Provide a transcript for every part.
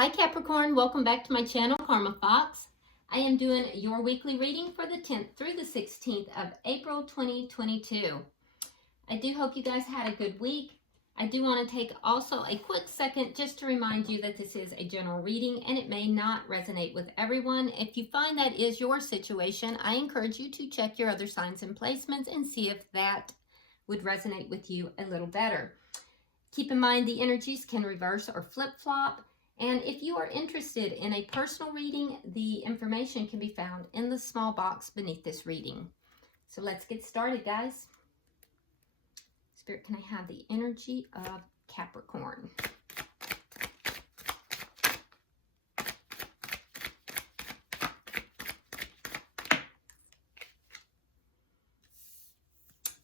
Hi Capricorn, welcome back to my channel, Karma Fox. I am doing your weekly reading for the 10th through the 16th of April 2022. I do hope you guys had a good week. I do want to take also a quick second just to remind you that this is a general reading and it may not resonate with everyone. If you find that is your situation, I encourage you to check your other signs and placements and see if that would resonate with you a little better. Keep in mind the energies can reverse or flip-flop. And if you are interested in a personal reading, the information can be found in the small box beneath this reading. So let's get started, guys. Spirit, can I have the energy of Capricorn?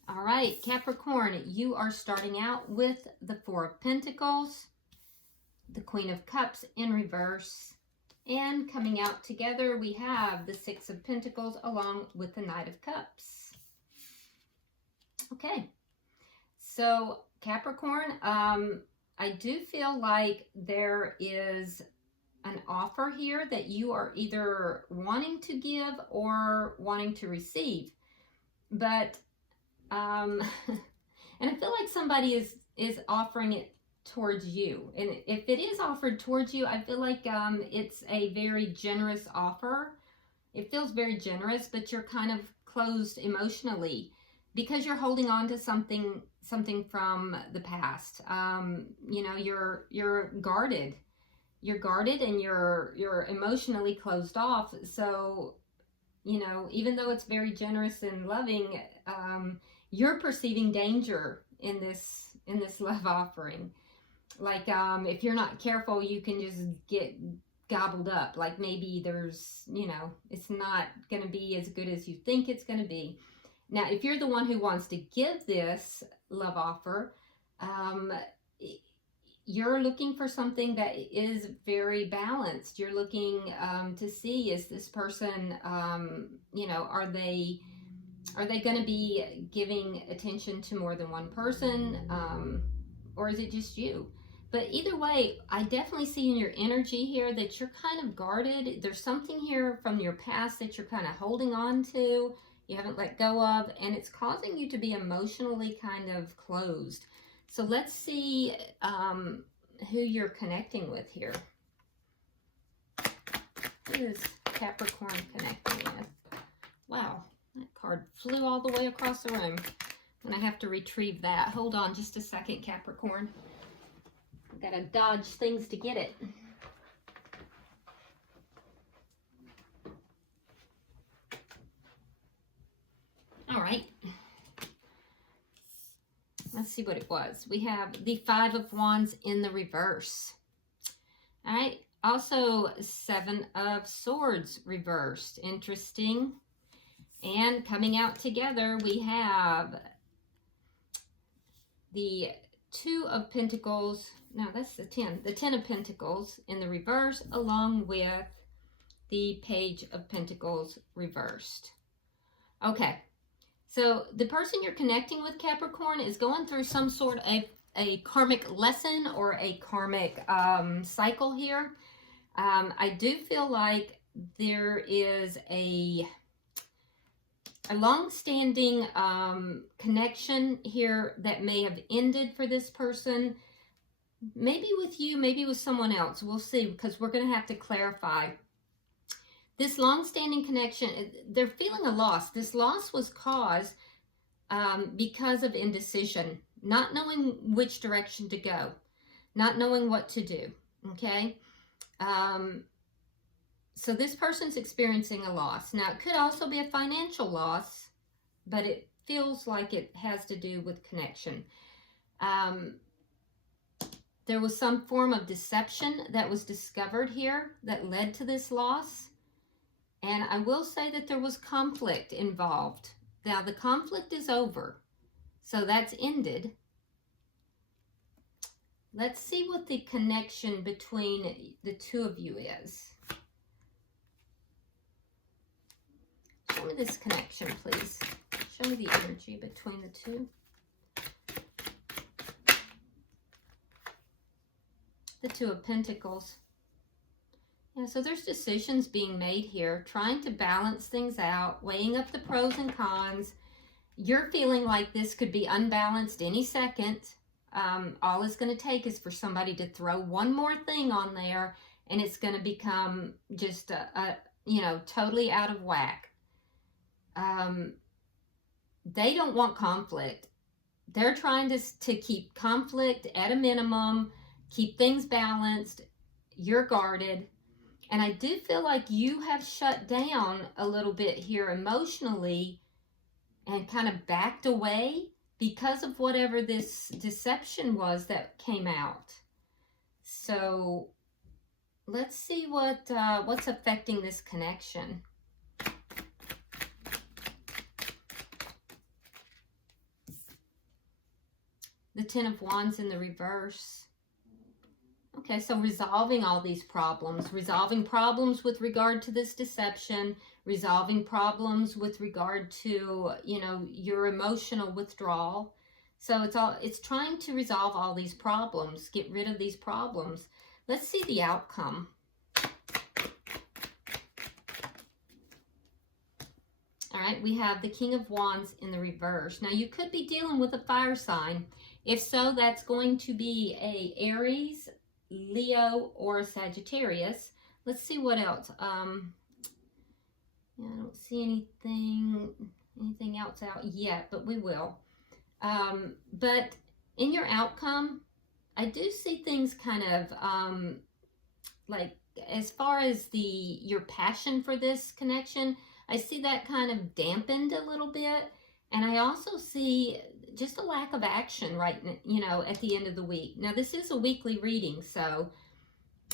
All right, Capricorn, you are starting out with the Four of Pentacles, the Queen of Cups in reverse, and coming out together we have the Six of Pentacles along with the Knight of Cups. Okay, so Capricorn, I do feel like there is an offer here that you are either wanting to give or wanting to receive, but and I feel like somebody is offering it towards you, and if it is offered towards you, I feel like it's a very generous offer. It feels very generous, but you're kind of closed emotionally because you're holding on to something from the past. You know, you're guarded. You're guarded and you're emotionally closed off. So, you know, even though it's very generous and loving, you're perceiving danger in this love offering. Like, if you're not careful, you can just get gobbled up. Like maybe there's, you know, it's not going to be as good as you think it's going to be. Now, if you're the one who wants to give this love offer, you're looking for something that is very balanced. You're looking to see, is this person, you know, are they going to be giving attention to more than one person, or is it just you? But either way, I definitely see in your energy here that you're kind of guarded. There's something here from your past that you're kind of holding on to, you haven't let go of, and it's causing you to be emotionally kind of closed. So let's see who you're connecting with here. Who is Capricorn connecting with? Wow, that card flew all the way across the room. And I have to retrieve that. Hold on just a second, Capricorn. I've got to dodge things to get it. All right. Let's see what it was. We have the Five of Wands in the reverse. All right. Also, Seven of Swords reversed. Interesting. And coming out together, we have the Two of Pentacles. No, that's the 10. The 10 of Pentacles in the reverse, along with the Page of Pentacles reversed. Okay. So the person you're connecting with, Capricorn, is going through some sort of a karmic lesson or a karmic cycle here. I do feel like there is a long-standing connection here that may have ended for this person. Maybe with you, maybe with someone else. We'll see, because we're going to have to clarify. This long-standing connection, they're feeling a loss. This loss was caused because of indecision, not knowing which direction to go, not knowing what to do, okay? So this person's experiencing a loss. Now, it could also be a financial loss, but it feels like it has to do with connection. There was some form of deception that was discovered here that led to this loss. And I will say that there was conflict involved. Now, the conflict is over, so that's ended. Let's see what the connection between the two of you is. Show me this connection, please. Show me the energy between the two. The Two of Pentacles. Yeah, so there's decisions being made here, trying to balance things out, weighing up the pros and cons. You're feeling like this could be unbalanced any second. All it's going to take is for somebody to throw one more thing on there, and it's going to become just totally out of whack. They don't want conflict. They're trying to keep conflict at a minimum, keep things balanced. You're guarded. And I do feel like you have shut down a little bit here emotionally and kind of backed away because of whatever this deception was that came out. So let's see what's affecting this connection. The Ten of Wands in the reverse. Okay, so resolving all these problems, resolving problems with regard to this deception, resolving problems with regard to, your emotional withdrawal. So it's trying to resolve all these problems, get rid of these problems. Let's see the outcome. All right, we have the King of Wands in the reverse. Now, you could be dealing with a fire sign. If so, that's going to be a Aries, Leo, or a Sagittarius. Let's see what else. I don't see anything else out yet, but we will. But in your outcome, I do see things kind of like as far as your passion for this connection, I see that kind of dampened a little bit. And I also see just a lack of action at the end of the week. Now, this is a weekly reading, so,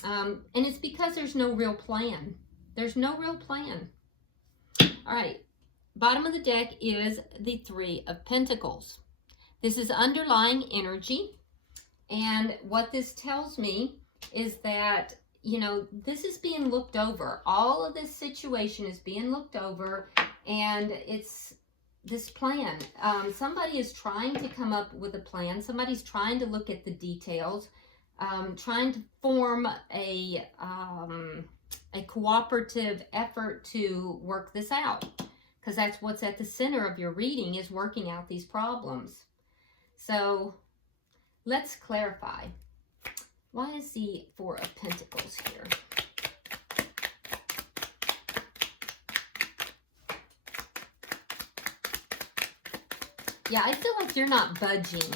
and it's because there's no real plan. There's no real plan. All right, bottom of the deck is the Three of Pentacles. This is underlying energy, and what this tells me is that, this is being looked over. All of this situation is being looked over, and it's this plan. Somebody is trying to come up with a plan. Somebody's trying to look at the details, trying to form a cooperative effort to work this out, because that's what's at the center of your reading, is working out these problems. So let's clarify. Why is the Four of Pentacles here? Yeah, I feel like you're not budging.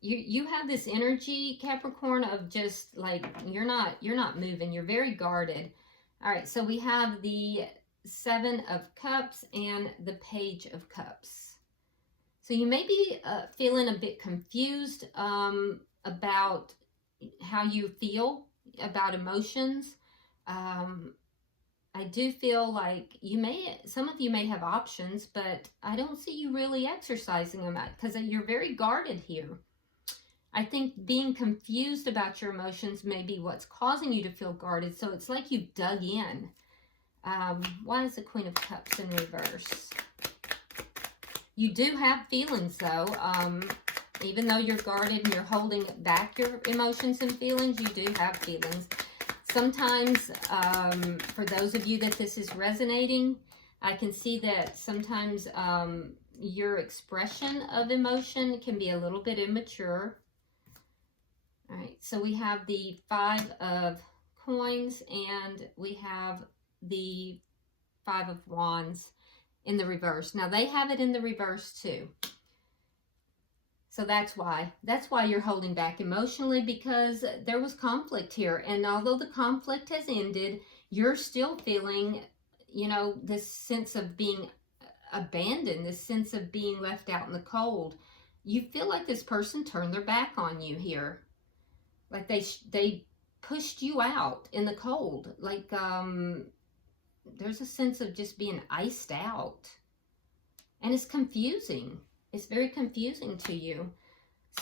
You have this energy, Capricorn, of just like you're not moving. You're very guarded. All right, so we have the Seven of Cups and the Page of Cups. So you may be feeling a bit confused about how you feel about emotions. I do feel like some of you may have options, but I don't see you really exercising them because you're very guarded here. I think being confused about your emotions may be what's causing you to feel guarded. So it's like you've dug in. Why is the Queen of Cups in reverse? You do have feelings, though. Even though you're guarded and you're holding back your emotions and feelings, you do have feelings. Sometimes, for those of you that this is resonating, I can see that sometimes your expression of emotion can be a little bit immature. All right, so we have the Five of Coins and we have the Five of Wands in the reverse. Now, they have it in the reverse too. So that's why you're holding back emotionally, because there was conflict here. And although the conflict has ended, you're still feeling, this sense of being abandoned, this sense of being left out in the cold. You feel like this person turned their back on you here. Like they pushed you out in the cold. Like there's a sense of just being iced out. And it's confusing. It's very confusing to you.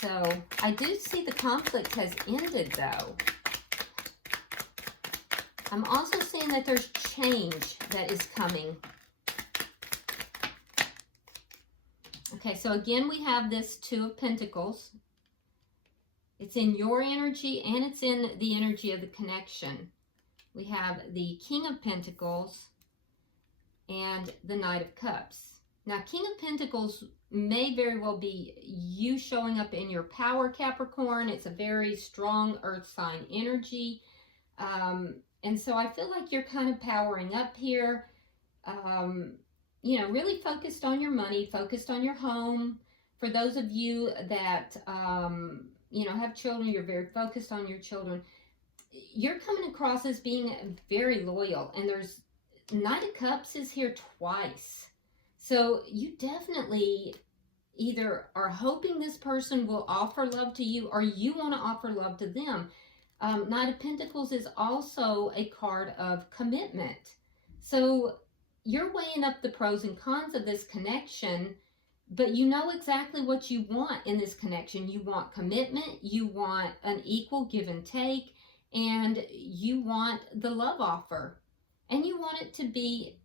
So I do see the conflict has ended, though. I'm also seeing that there's change that is coming. Okay, so again, we have this Two of Pentacles. It's in your energy and it's in the energy of the connection. we have the King of Pentacles and the Knight of Cups. Now, King of Pentacles may very well be you showing up in your power, Capricorn. It's a very strong earth sign energy. And so I feel like you're kind of powering up here. You know, really focused on your money, focused on your home. For those of you that, you know, have children, you're very focused on your children. You're coming across as being very loyal. And there's Knight of Cups is here twice. So you definitely either are hoping this person will offer love to you or you want to offer love to them. Knight of Pentacles is also a card of commitment. So you're weighing up the pros and cons of this connection, but you know exactly what you want in this connection. You want commitment, you want an equal give and take, and you want the love offer. And you want it to be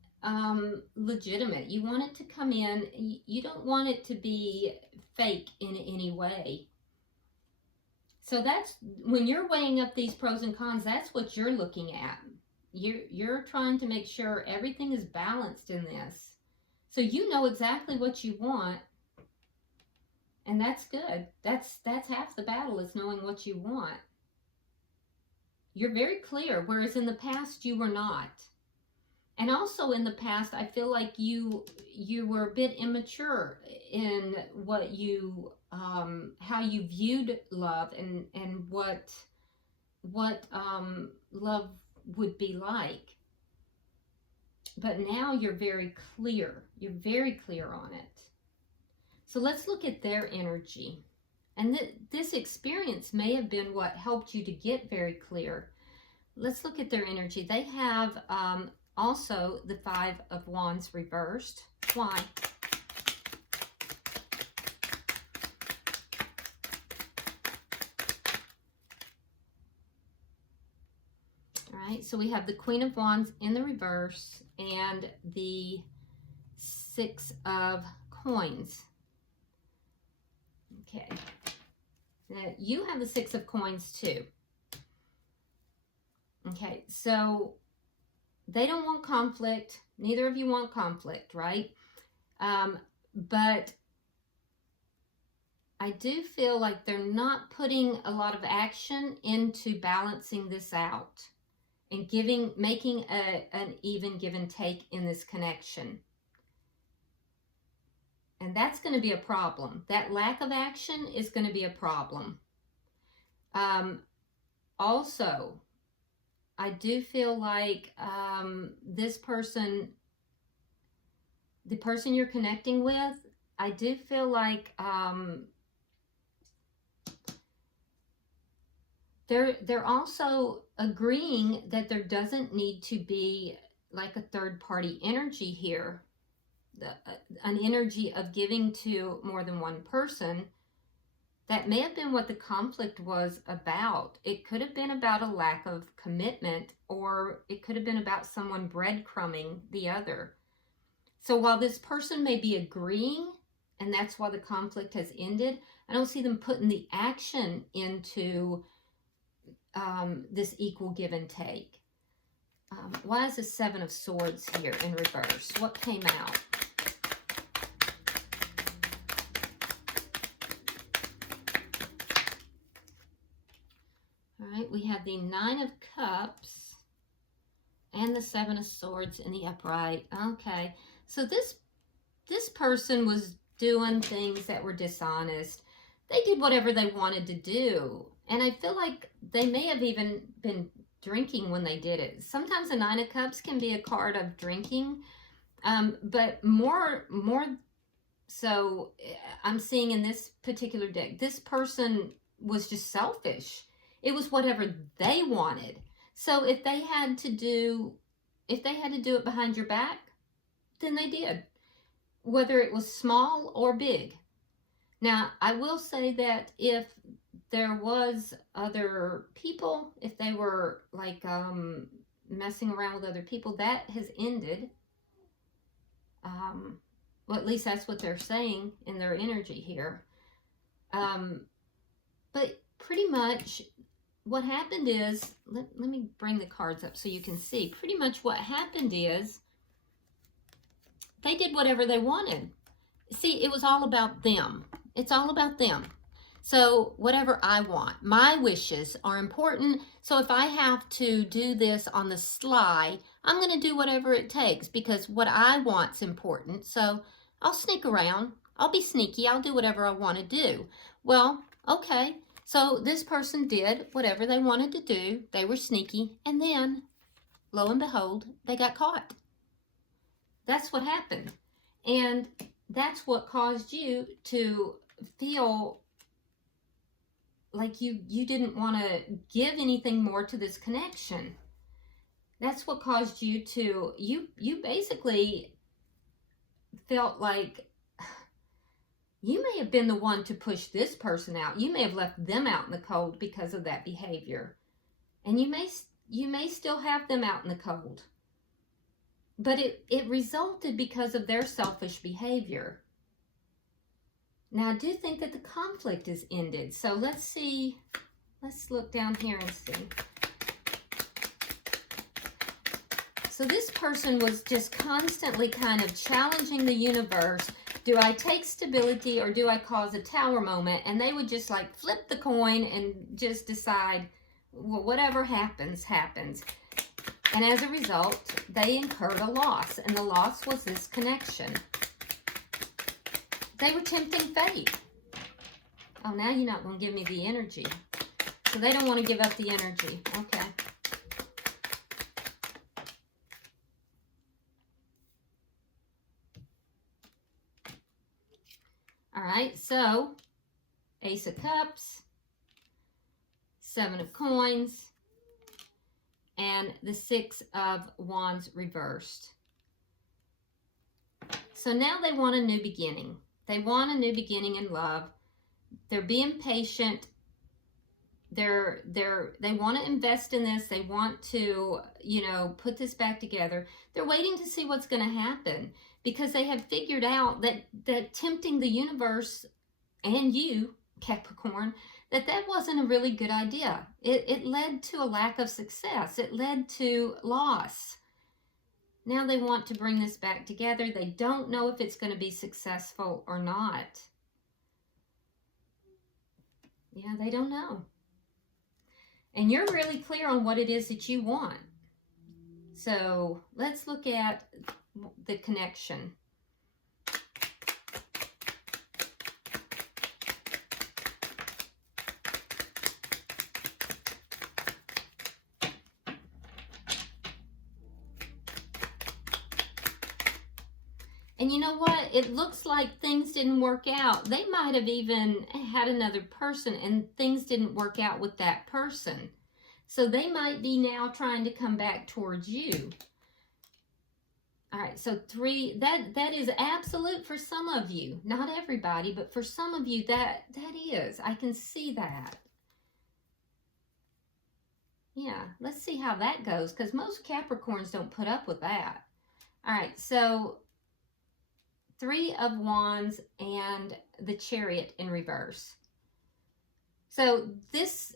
legitimate. You want it to come in. You don't want it to be fake in any way. So that's when you're weighing up these pros and cons, that's what you're looking at. You're trying to make sure everything is balanced in this. So you know exactly what you want. And that's good. That's half the battle, is knowing what you want. You're very clear, whereas in the past you were not. And also in the past, I feel like you were a bit immature in what you, how you viewed love and what love would be like. But now you're very clear. You're very clear on it. So let's look at their energy. And this experience may have been what helped you to get very clear. Let's look at their energy. They have also the Five of Wands reversed. Why? All right, so we have the Queen of Wands in the reverse and the Six of Coins. Okay. Now, you have the Six of Coins too. Okay, so they don't want conflict. Neither of you want conflict, right? But I do feel like they're not putting a lot of action into balancing this out and making an even give and take in this connection. And that's going to be a problem. That lack of action is going to be a problem. Also, I do feel like this person, the person you're connecting with, I do feel like they're also agreeing that there doesn't need to be like a third party energy here, an energy of giving to more than one person. That may have been what the conflict was about. It could have been about a lack of commitment, or it could have been about someone breadcrumbing the other. So while this person may be agreeing, and that's why the conflict has ended, I don't see them putting the action into this equal give and take. Why is the Seven of Swords here in reverse? What came out? All right, we have the Nine of Cups and the Seven of Swords in the upright. Okay, so this person was doing things that were dishonest. They did whatever they wanted to do. And I feel like they may have even been drinking when they did it. Sometimes a Nine of Cups can be a card of drinking. But more so, I'm seeing in this particular deck, this person was just selfish. It was whatever they wanted. So if they had to do it behind your back, then they did. Whether it was small or big. Now, I will say that if there was other people, if they were like messing around with other people, that has ended. Well, at least that's what they're saying in their energy here. But pretty much what happened is, let me bring the cards up so you can see. Pretty much what happened is they did whatever they wanted. See, it was all about them. It's all about them. So whatever I want, my wishes are important. So if I have to do this on the sly, I'm going to do whatever it takes because what I want's important. So I'll sneak around. I'll be sneaky. I'll do whatever I want to do. Well, okay. So this person did whatever they wanted to do. They were sneaky. And then, lo and behold, they got caught. That's what happened. And that's what caused you to feel like you didn't want to give anything more to this connection. That's what caused you to, you basically felt like you may have been the one to push this person out. You may have left them out in the cold because of that behavior. And you may still have them out in the cold. But it resulted because of their selfish behavior. Now, I do think that the conflict is ended. So let's see. Let's look down here and see. So this person was just constantly kind of challenging the universe. Do I take stability or do I cause a tower moment? And they would just like flip the coin and just decide, well, whatever happens, happens. And as a result, they incurred a loss. And the loss was this connection. They were tempting fate. Oh, now you're not going to give me the energy. So they don't want to give up the energy. Okay. All right, so Ace of Cups, Seven of Coins, and the Six of Wands reversed. So now they want a new beginning. They want a new beginning in love. They're being patient. They want to invest in this. They want to, put this back together. They're waiting to see what's going to happen because they have figured out that tempting the universe and you, Capricorn, that wasn't a really good idea. It led to a lack of success. It led to loss. Now they want to bring this back together. They don't know if it's going to be successful or not. Yeah, they don't know. And you're really clear on what it is that you want. So let's look at the connection. And you know what? It looks like things didn't work out. They might have even had another person and things didn't work out with that person. So they might be now trying to come back towards you. All right, so 3, that is absolute for some of you. Not everybody, but for some of you, that is. I can see that. Yeah, let's see how that goes because most Capricorns don't put up with that. All right, so 3 of Wands and the Chariot in reverse. So this,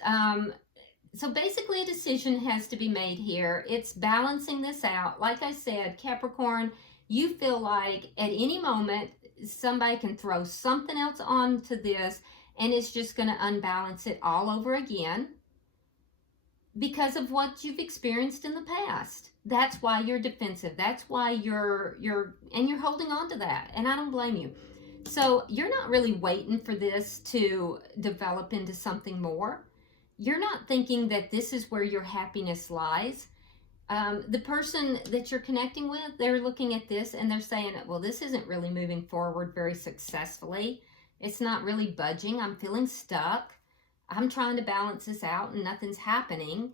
so basically a decision has to be made here. It's balancing this out. Like I said, Capricorn, you feel like at any moment somebody can throw something else onto this and it's just going to unbalance it all over again because of what you've experienced in the past. That's why you're defensive. That's why you're holding on to that. And I don't blame you. So you're not really waiting for this to develop into something more. You're not thinking that this is where your happiness lies. The person that you're connecting with, they're looking at this and they're saying, well, this isn't really moving forward very successfully. It's not really budging. I'm feeling stuck. I'm trying to balance this out and nothing's happening.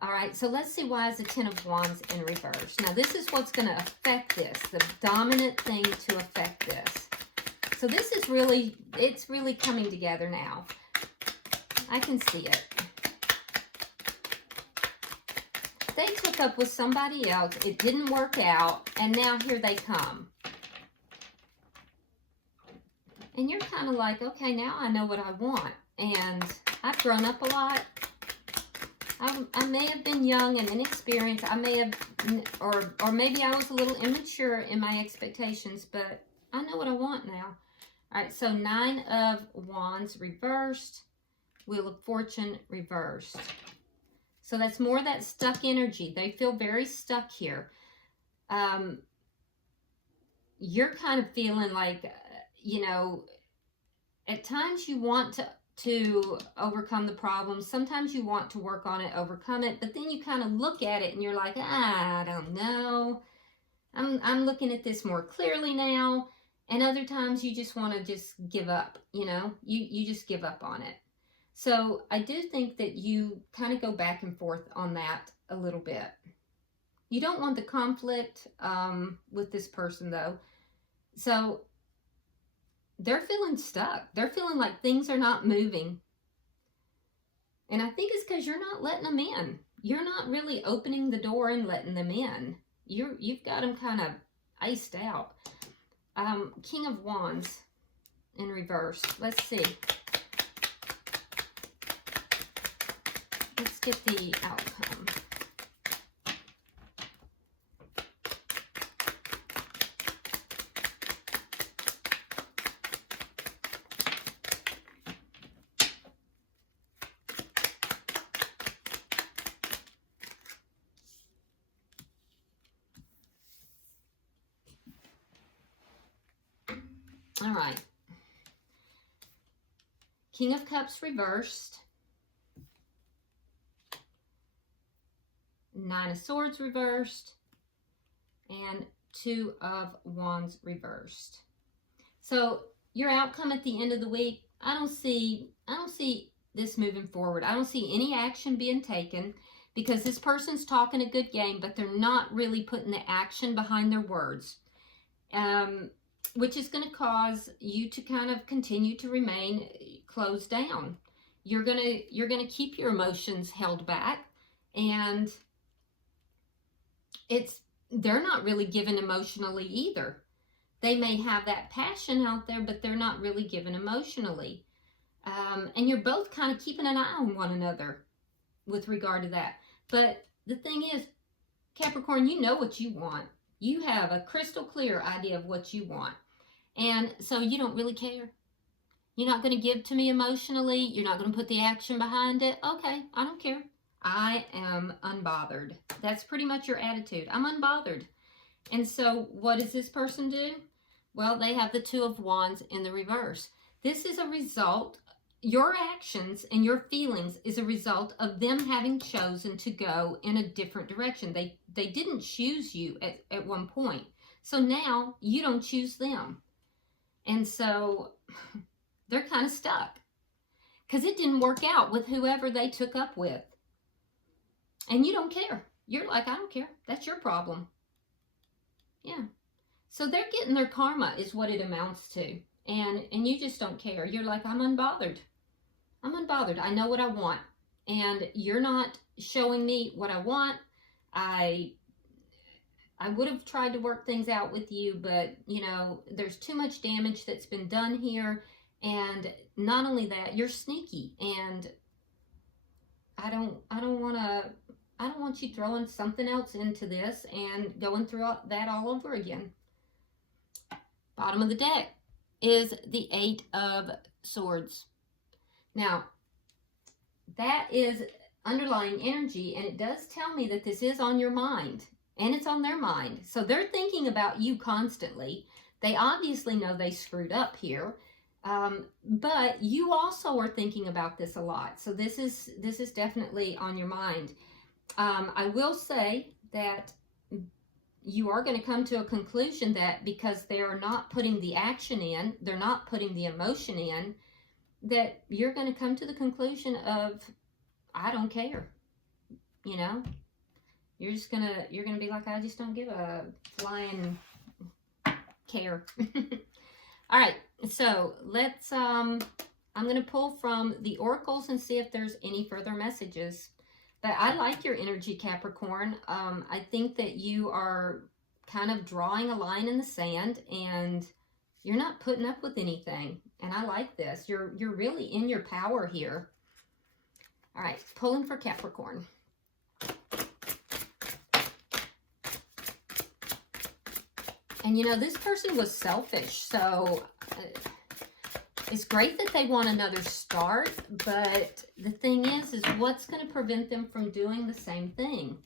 All right, so let's see why is the 10 of Wands in reverse. Now, this is what's going to affect this, the dominant thing to affect this. So this is really, it's really coming together now. I can see it. They took up with somebody else. It didn't work out, and now here they come. And you're kind of like, okay, now I know what I want. And I've grown up a lot. I may have been young and inexperienced. I may have, or maybe I was a little immature in my expectations, but I know what I want now. All right, so 9 of Wands reversed, Wheel of Fortune reversed. So that's more of that stuck energy. They feel very stuck here. You're kind of feeling like, you know, at times you want to overcome the problem. Sometimes you want to work on it, overcome it, but then you kind of look at it and you're like, I don't know. I'm looking at this more clearly now. And other times you just want to just give up, you know, you just give up on it. So I do think that you kind of go back and forth on that a little bit. You don't want the conflict with this person though. So they're feeling stuck. They're feeling like things are not moving. And I think it's because you're not letting them in. You're not really opening the door and letting them in. You've got them kind of iced out. King of Wands in reverse. Let's see. Let's get the outcome. All right. King of Cups reversed. 9 of Swords reversed. And 2 of Wands reversed. So your outcome at the end of the week, I don't see this moving forward. I don't see any action being taken because this person's talking a good game, but they're not really putting the action behind their words. Which is going to cause you to kind of continue to remain closed down. You're going to keep your emotions held back, and they're not really given emotionally either. They may have that passion out there, but they're not really given emotionally. And you're both kind of keeping an eye on one another with regard to that. But the thing is, Capricorn, you know what you want. You have a crystal clear idea of what you want. And so you don't really care. You're not going to give to me emotionally. You're not going to put the action behind it. Okay, I don't care. I am unbothered. That's pretty much your attitude. I'm unbothered. And so what does this person do? Well, they have the 2 of Wands in the reverse. This is a result, your actions and your feelings is a result of them having chosen to go in a different direction. They didn't choose you at one point. So now you don't choose them. And so they're kind of stuck because it didn't work out with whoever they took up with. And you don't care. You're like, I don't care. That's your problem. Yeah. So they're getting their karma is what it amounts to. And you just don't care. You're like, I'm unbothered. I'm unbothered. I know what I want. And you're not showing me what I want. I would have tried to work things out with you, but, you know, there's too much damage that's been done here. And not only that, you're sneaky. And I don't want you throwing something else into this and going through that all over again. Bottom of the deck is the 8 of Swords. Now, that is underlying energy, and it does tell me that this is on your mind, and it's on their mind. So they're thinking about you constantly. They obviously know they screwed up here, but you also are thinking about this a lot. So this is definitely on your mind. I will say that you are going to come to a conclusion that because they are not putting the action in, they're not putting the emotion in, that you're going to come to the conclusion of, I don't care. You know, you're going to be like, I just don't give a flying care. All right. So let's, I'm going to pull from the oracles and see if there's any further messages. But I like your energy, Capricorn. I think that you are kind of drawing a line in the sand and you're not putting up with anything. And I like this. You're really in your power here. All right, pulling for Capricorn. And you know, this person was selfish, so it's great that they want another start, but the thing is what's going to prevent them from doing the same thing?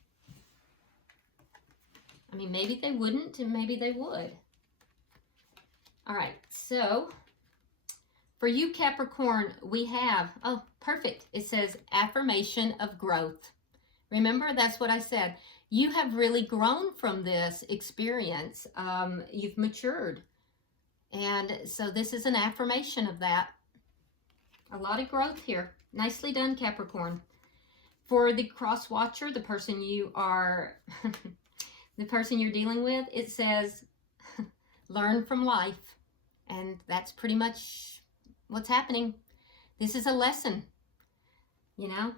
I mean, maybe they wouldn't, and maybe they would. All right, so for you, Capricorn, we have, oh, perfect. It says Affirmation of Growth. Remember, that's what I said. You have really grown from this experience. You've matured. And so this is an affirmation of that. A lot of growth here. Nicely done, Capricorn. For the cross watcher, the person you are, the person you're dealing with, it says, learn from life. And that's pretty much what's happening. This is a lesson, you know.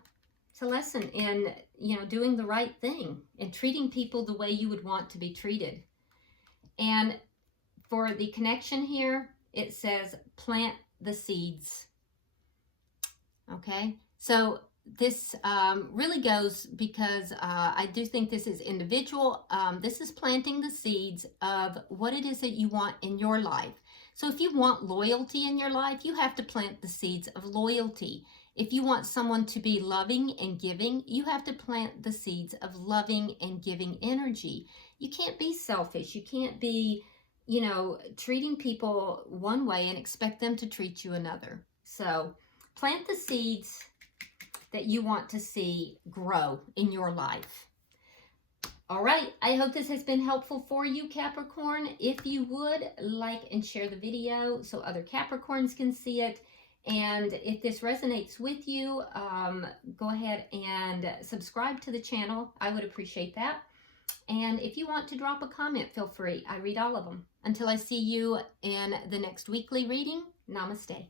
It's a lesson in, you know, doing the right thing and treating people the way you would want to be treated. And for the connection here, it says plant the seeds. Okay, so this really goes because I do think this is individual. This is planting the seeds of what it is that you want in your life. So if you want loyalty in your life, you have to plant the seeds of loyalty. If you want someone to be loving and giving, you have to plant the seeds of loving and giving energy. You can't be selfish. You can't be, you know, treating people one way and expect them to treat you another. So plant the seeds that you want to see grow in your life. All right, I hope this has been helpful for you, Capricorn. If you would, like and share the video so other Capricorns can see it. And if this resonates with you, go ahead and subscribe to the channel. I would appreciate that. And if you want to drop a comment, feel free. I read all of them. Until I see you in the next weekly reading, namaste.